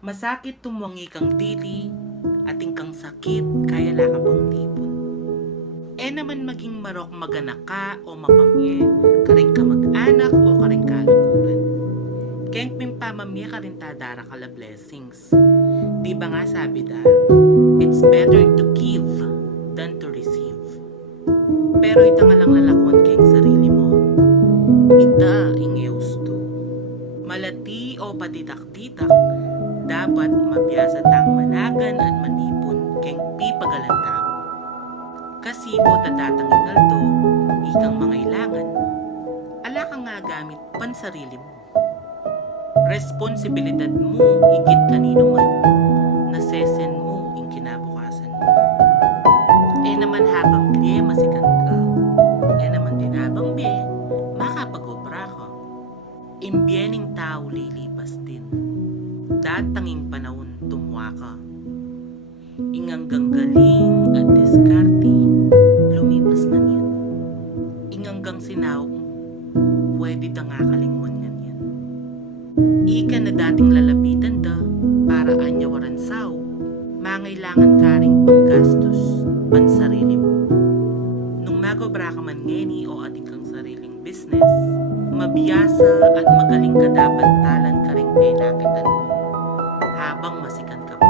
Masakit tumuangi kang dili, ating kang sakit, kaya laka pang tipon. Naman maging marok maganak ka o mapamye, karing ka mag-anak o karing kalukuran. Keng pimpamamye ka rin tadara kala blessings. Di ba nga sabi da, it's better to give than to receive. Pero ita nga lang lalakwan keng sarili mo. Ita ingeus to. Malati o patitak-titak, dapat mabiyasa tang managan at manipon keng pipagalantaw. Kasi po tadatang ingaldo, ikang mangailangan, ala ka nga gamit pansarili mo. Responsibilidad mo higit kanino man, nasesen mo ing kinabukasan mo. Naman habang biye masikat ka, naman din habang biye, makapag-obra ka. Imbiyening tao lilipas din. Datanging panahon tumuwa ka. Inganggang galing at diskarte, lumipas na niyan. Inganggang sinaw, pwede da nga kalingwan nga niyan. Ika na dating lalapitan da, para anyawaran saw, mangailangan karing panggastos, pansarili mo. Nung magobra ka man ngeni o ating kang sariling business, mabiyasa at magaling ka dapat talan ka ring penakitan mo, habang masikan ka pa.